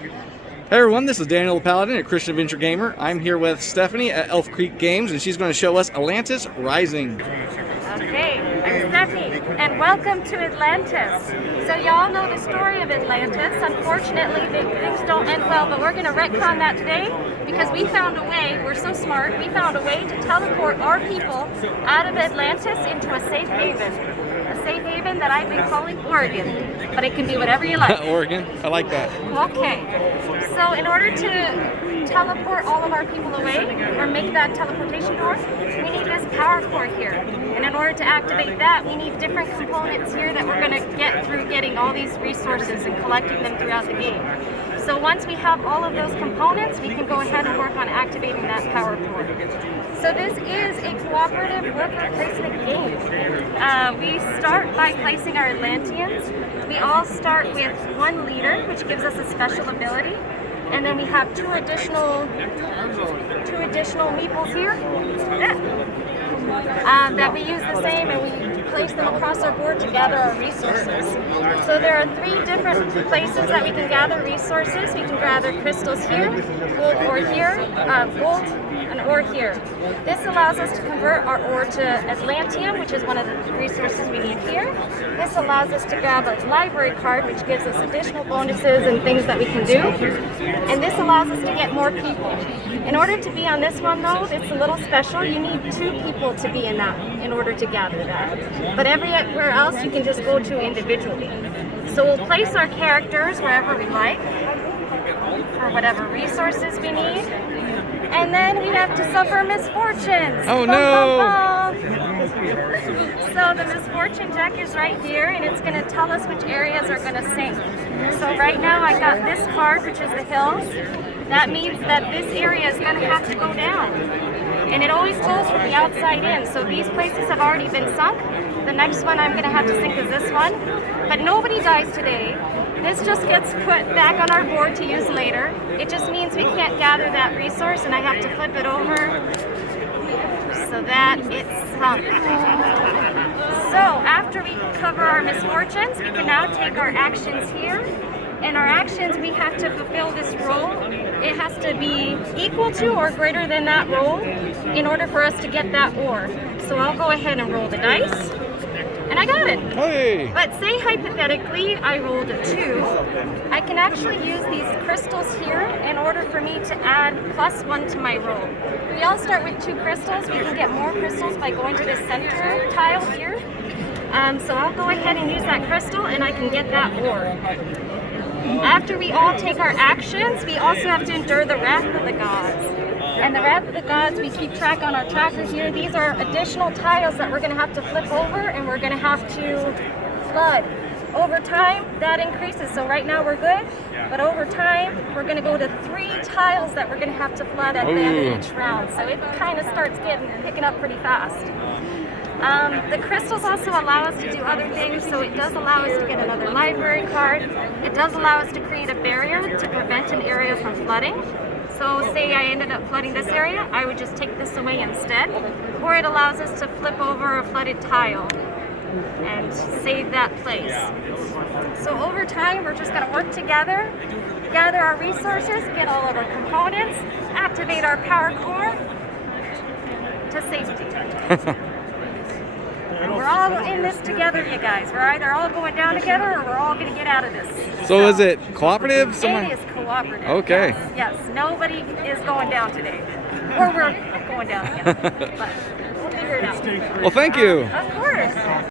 Hey everyone, this is Daniel the Paladin, a Christian Adventure Gamer. I'm here with Stephanie at Elf Creek Games, and she's going to show us Atlantis Rising. Okay, I'm Stephanie, and welcome to Atlantis. So y'all know the story of Atlantis. Unfortunately, things don't end well, but we're going to retcon that today because we found a way, we're so smart, we found a way to teleport our people out of Atlantis into a safe haven. A safe haven that I've been calling Oregon, but it can be whatever you like. Oregon, I like that. Okay, so in order to teleport all of our people away, or make that teleportation door, we need this power core here. And in order to activate that, we need different components here that we're going to get through getting all these resources and collecting them throughout the game. So once we have all of those components, we can go ahead and work on activating that power core. So this is a cooperative worker placement game. We start by placing our Atlanteans. We all start with one leader, which gives us a special ability. And then we have two additional meeples here that we use the same, and we place them across our board to gather our resources. So there are 3 different places that we can gather resources. We can gather crystals here, gold ore here, gold and ore here. This allows us to convert our ore to Atlantium, which is one of the resources we need here. This allows us to grab a library card, which gives us additional bonuses and things that we can do. And this allows us to get more people. In order to be on this one though, it's a little special. You need 2 people to be in that in order to gather that. But everywhere else you can just go to individually. So we'll place our characters wherever we like for whatever resources we need. And then we have to suffer misfortunes. Oh no! So the misfortune deck is right here, and it's going to tell us which areas are going to sink. So right now I got this card, which is the hills. That means that this area is going to have to go down. And it always goes from the outside in. So these places have already been sunk. The next one I'm going to have to sink is this one. But nobody dies today. This just gets put back on our board to use later. It just means we can't gather that resource, and I have to flip it over so that it's sunk. So after we cover our misfortunes, we can now take our actions here. And our actions, we have to fulfill this role. It has to be equal to or greater than that role in order for us to get that ore. So I'll go ahead and roll the dice. And I got it. Hey! But say hypothetically I rolled a 2, I can actually use these crystals here in order for me to add +1 to my roll. We all start with 2 crystals. We can get more crystals by going to the center tile here. So I'll go ahead and use that crystal, and I can get that ore. After we all take our actions, we also have to endure the wrath of the gods. And the wrath of the gods, we keep track on our tracker here. These are additional tiles that we're going to have to flip over, and we're going to have to flood. Over time, that increases. So right now we're good, but over time, we're going to go to 3 tiles that we're going to have to flood at the end of each round. So it kind of starts picking up pretty fast. The crystals also allow us to do other things, so it does allow us to get another library card. It does allow us to create a barrier to prevent an area from flooding. So say I ended up flooding this area, I would just take this away instead. Or it allows us to flip over a flooded tile and save that place. So over time, we're just going to work together, gather our resources, get all of our components, activate our power core to safety. And we're all in this together, you guys. We're either all going down together or we're all going to get out of this. So is it cooperative? It is cooperative. Okay. Yes, nobody is going down today. Or we're going down together. But we'll figure it out. Well, thank you. Of course.